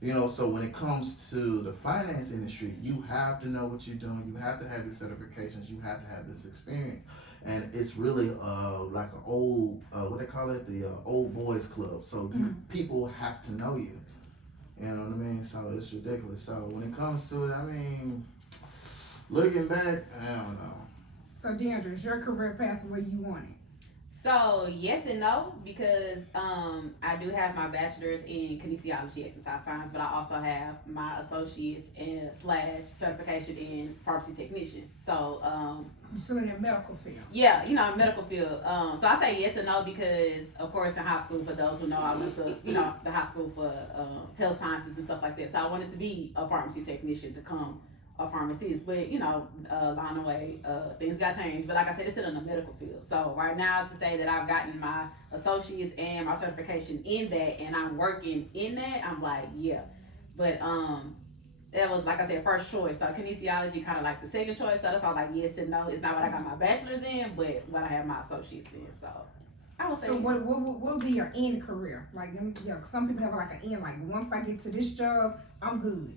You know, so when it comes to the finance industry, you have to know what you're doing. You have to have these certifications. You have to have this experience. And it's really like an old, what they call it, the old boys club. So people have to know you. You know what I mean? So it's ridiculous. So when it comes to it, I mean, looking back, I don't know. So Deandra, is your career path where you want it? So yes and no, because I do have my bachelor's in kinesiology, exercise science, but I also have my associates and / certification in pharmacy technician. So You're still in the medical field. yeah, you know, medical field. So I say yes and no because, of course, in high school, for those who know, I went to, you know, the high school for health sciences and stuff like that. So I wanted to be a pharmacy technician to come a pharmacist, but you know, along the way, things got changed. But like I said, it's still in the medical field. So right now, to say that I've gotten my associates and my certification in that, and I'm working in that, I'm like, yeah. But that was, like I said, first choice. So kinesiology kind of like the second choice. So that's why I was like yes and no. It's not what I got my bachelor's in, but what I have my associates in. So I would say. So what will be your end career? Like, some people have like an end. Like, once I get to this job, I'm good.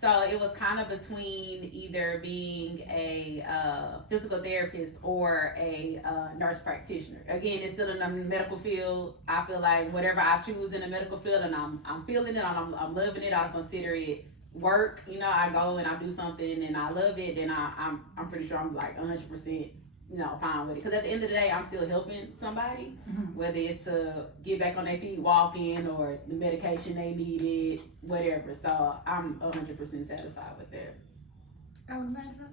So it was kind of between either being a physical therapist or a nurse practitioner. Again, it's still in the medical field. I feel like whatever I choose in the medical field, and I'm feeling it, I'm loving it, I don't consider it work. You know, I go and I do something and I love it, then I'm pretty sure I'm like 100%. You know, fine with it. Because at the end of the day, I'm still helping somebody, whether it's to get back on their feet, walking, or the medication they needed, whatever. So I'm 100% satisfied with that. Alexandra?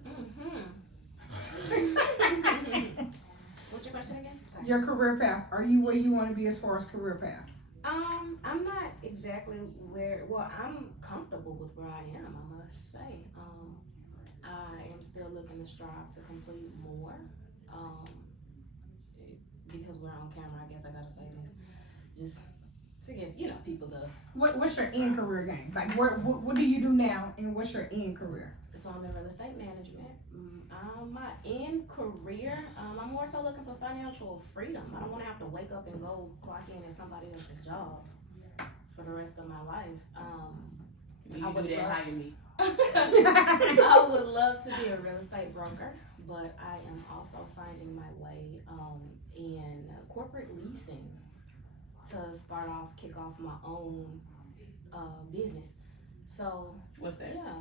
What's your question again? Sorry. Your career path. Are you where you want to be as far as career path? I'm not exactly where. Well, I'm comfortable with where I am. I must say. I am still looking to strive to complete more. Because we're on camera, I guess I gotta say this, just to give people the. What's your end career game? Like, what do you do now, and what's your end career? So I'm in real estate management. My end career, I'm more so looking for financial freedom. I don't want to have to wake up and go clock in at somebody else's job for the rest of my life. When I you would do that, love hire me. I would love to be a real estate broker, but I am also finding my way in corporate leasing to kick off my own business. So What's that? yeah,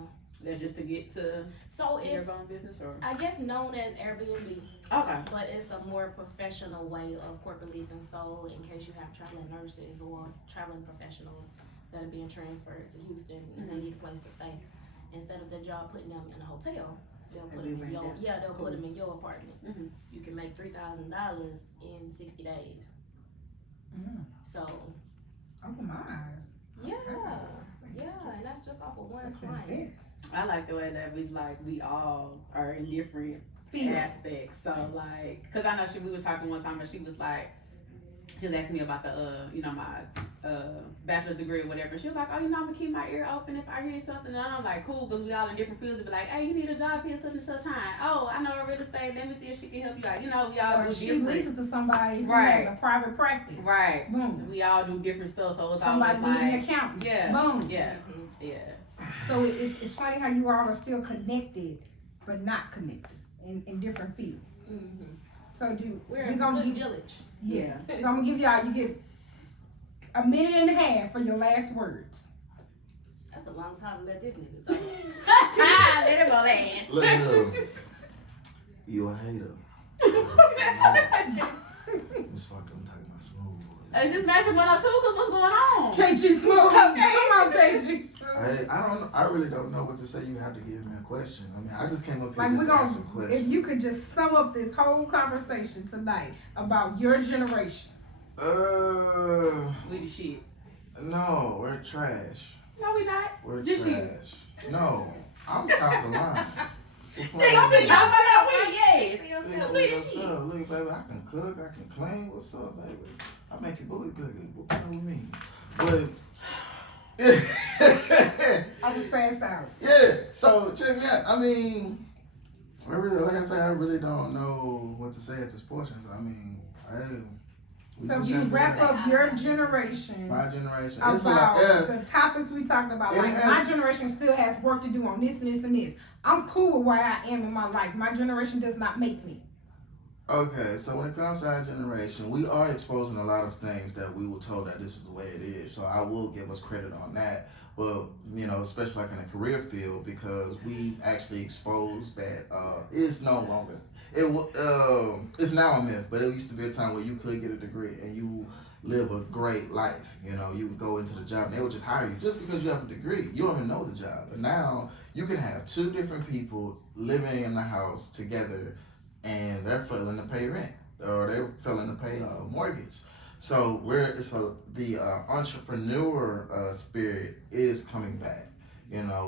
That's just to get to So your it's, own business, or I guess, known as Airbnb, okay. but it's a more professional way of corporate leasing. So in case you have traveling nurses or traveling professionals that are being transferred to Houston and they need a place to stay, instead of the job putting them in a hotel, they'll put them in your put them in your apartment. Mhm. You can make $3,000 in 60 days. So Open my eyes. yeah, Okay. and that's just off of one Let's client. invest. I like the way that we all are in different Fields. aspects. So like, cause I know we were talking one time, and she was like, she was asking me about the my bachelor's degree or whatever. And she was like, oh, I'm gonna keep my ear open if I hear something. And I'm like, cool, because we all in different fields. Be like, hey, you need a job here, such and such time. Oh, I know a real estate. Let me see if she can help you out. We all Or do she different. leases to somebody who Right. has a private practice. Right. Boom. We all do different stuff. So it's Somebody always needs an like, accountant. yeah, Boom. yeah, Mhm. yeah. So it's funny how you all are still connected, but not connected in different fields. Mhm. So We're we a gonna good give village. yeah. So I'm gonna give y'all. You get a minute and a half for your last words. That's a long time to let this nigga talk. Let it go, Lance. Look at her. You a hater. Miss Fuck, I'm talking about smooth boys. Is this Metro 102? Cause what's going on? KG Smooth. Come on, KG Smooth. Hey, I really don't know what to say. You have to give me a question. I mean, I just came up here Like just we're to gonna, ask a question. if you could just sum up this whole conversation tonight about your generation. We the shit. No, we're trash. No, we not. We're Just trash. No, I'm top of the line. What's wrong Don't with be me? outside with yes. Look, We the what's shit. up? Look, baby, I can cook, I can clean. What's up, baby? I make your booty good. What with me? But I just passed out. yeah, so check me out. I mean, like I say, I really don't know what to say at this portion. So I mean, we So just you gotta wrap do up your generation my generation. about It's like, the topics we talked about. It Like has- my generation still has work to do on this and this and this. I'm cool with where I am in my life. My generation does not make me. Okay, so when it comes to our generation, we are exposing a lot of things that we were told that this is the way it is. So I will give us credit on that. But, especially like in a career field, because we actually exposed that it's no longer. It's now a myth, but it used to be a time where you could get a degree and you live a great life. You would go into the job and they would just hire you just because you have a degree. You don't even know the job. But now you can have two different people living in the house together and they're failing to pay rent or they're failing to pay a mortgage. So the entrepreneur spirit is coming back,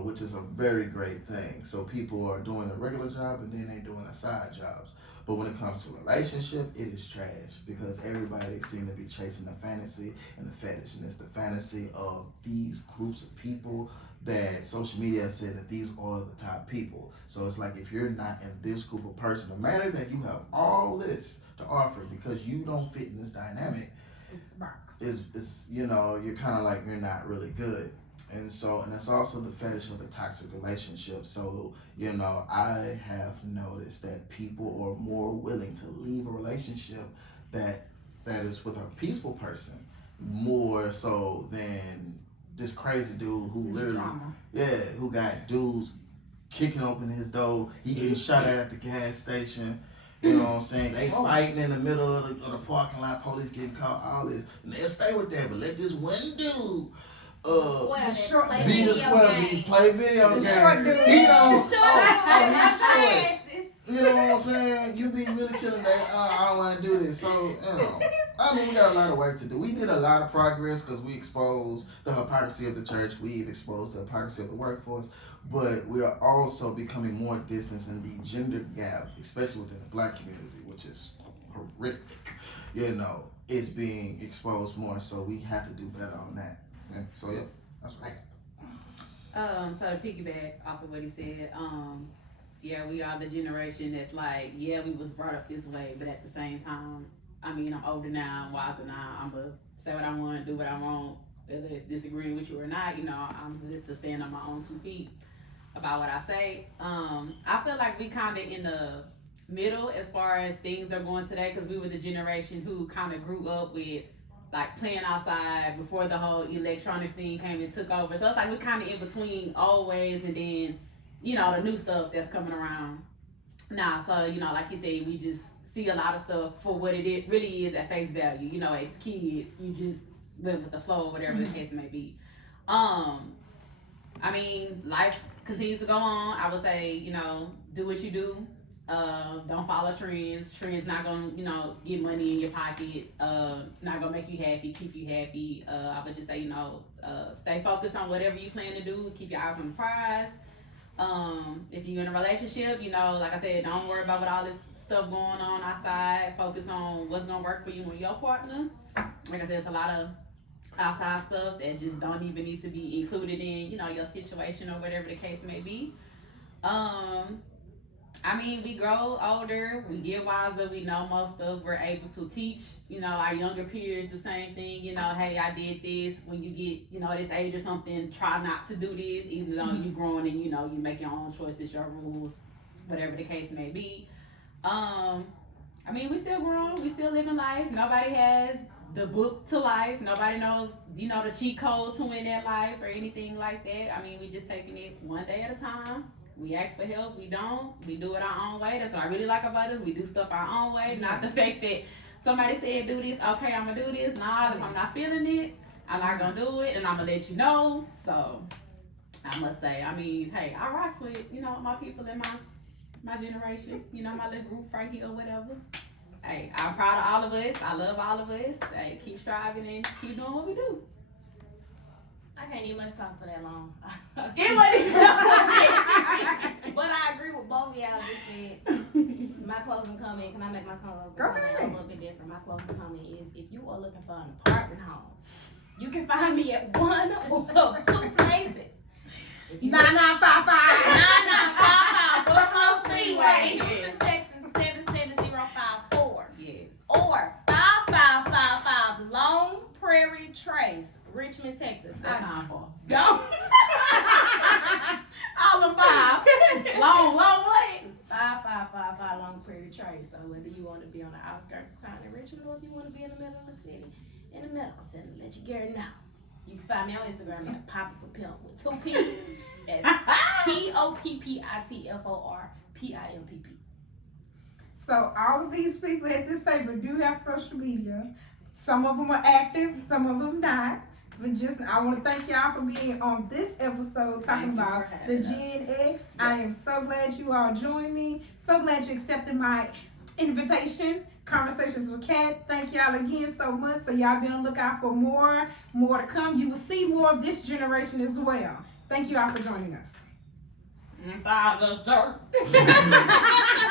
which is a very great thing. So people are doing a regular job and then they're doing the side jobs. But when it comes to relationship, it is trash because everybody seems to be chasing the fantasy and the fetish. And it's the fantasy of these groups of people that social media said that these are the top people. So it's like if you're not in this group of person, no matter that you have all this to offer because you don't fit in this dynamic, It's box. it's you're kind of like you're not really good. And it's also the fetish of the toxic relationship. So, I have noticed that people are more willing to leave a relationship that is with a peaceful person more so than this crazy dude who literally, Drama. who got dudes kicking open his door. He getting shot at the gas station. You know what I'm saying? They fighting in the middle of the parking lot. Police getting caught. All this. And they'll stay with that, but let this one dude Square short- that play be the video square, game. play video The games. short dude. He don't. Short. He's short. You know what I'm saying? You be really chilling there. I don't want to do this. So, we got a lot of work to do. We did a lot of progress because we exposed the hypocrisy of the church. We've exposed the hypocrisy of the workforce. But we are also becoming more distant in the gender gap, especially within the black community, which is horrific. It's being exposed more. So we have to do better on that. Yeah. So, yeah, that's what I got. So to piggyback off of what he said, we are the generation that's like, we was brought up this way, but at the same time, I'm older now, I'm wiser now, I'm gonna say what I want, do what I want, whether it's disagreeing with you or not, I'm good to stand on my own 2 feet about what I say. I feel like we kind of in the middle as far as things are going today, because we were the generation who kind of grew up with like playing outside before the whole electronics thing came and took over. So it's like we kind of in between always, and then you know, the new stuff that's coming around now. So, you know, like you said, we just see a lot of stuff for what it really is at face value. You know, as kids, you just went with the flow, whatever the case may be. I mean, life continues to go on. I would say, you know, do what you do. Don't follow trends. Trends not gonna, you know, get money in your pocket. It's not gonna make you happy, keep you happy. I would just say, you know, stay focused on whatever you plan to do. Keep your eyes on the prize. If you're in a relationship, you know, like I said, don't worry about what all this stuff going on outside. Focus on what's gonna work for you and your partner. Like I said, it's a lot of outside stuff that just don't even need to be included in, you know, your situation or whatever the case may be. I mean, we grow older, we get wiser, we know more stuff. We're able to teach, you know, our younger peers the same thing. You know, hey, I did this. When you get, you know, this age or something, try not to do this, even though you're growing and, you know, you make your own choices, your rules, whatever the case may be. I mean, we still grown, we still living life. Nobody has the book to life. Nobody knows, you know, the cheat code to win that life or anything like that. I mean, we just taking it one day at a time. We ask for help, we don't. We do it our own way. That's what I really like about us. We do stuff our own way. Not the fact that somebody said do this, okay, I'm gonna do this. Nah, if I'm not feeling it, I'm not gonna do it, and I'm gonna let you know. So I must say, I mean, hey, I rocks with, you know, my people in my generation, you know, my little group right here or whatever. Hey, I'm proud of all of us. I love all of us. Hey, keep striving and keep doing what we do. I can't even much talk for that long. It wasn't. But I agree with both of y'all just said. My closing comment, can I make my closing comment a little bit different? My closing comment is, if you are looking for an apartment home, you can find me at one of two places. 9955 Buffalo Speedway, Yes. Houston, Texas 77054. Yes. Or 5555 Long Prairie Trace, Richmond, Texas. That's time for. Don't. All the five. Long way. 5555 Long Prairie Trace. So whether you want to be on the outskirts of town in Richmond or if you want to be in the middle of the city, in the medical center, let your girl know. You can find me on Instagram at Poppy for Pimp with 2 P's. That's POPPITFORPIMPP. So all of these people at this table do have social media. Some of them are active, some of them not. But just, I want to thank y'all for being on this episode talking Thank you about for the having Gen us. X. I am so glad you all joined me. So glad you accepted my invitation. Conversations with Kat. Thank y'all again so much. So y'all be on the lookout for more to come. You will see more of this generation as well. Thank you all for joining us. Father,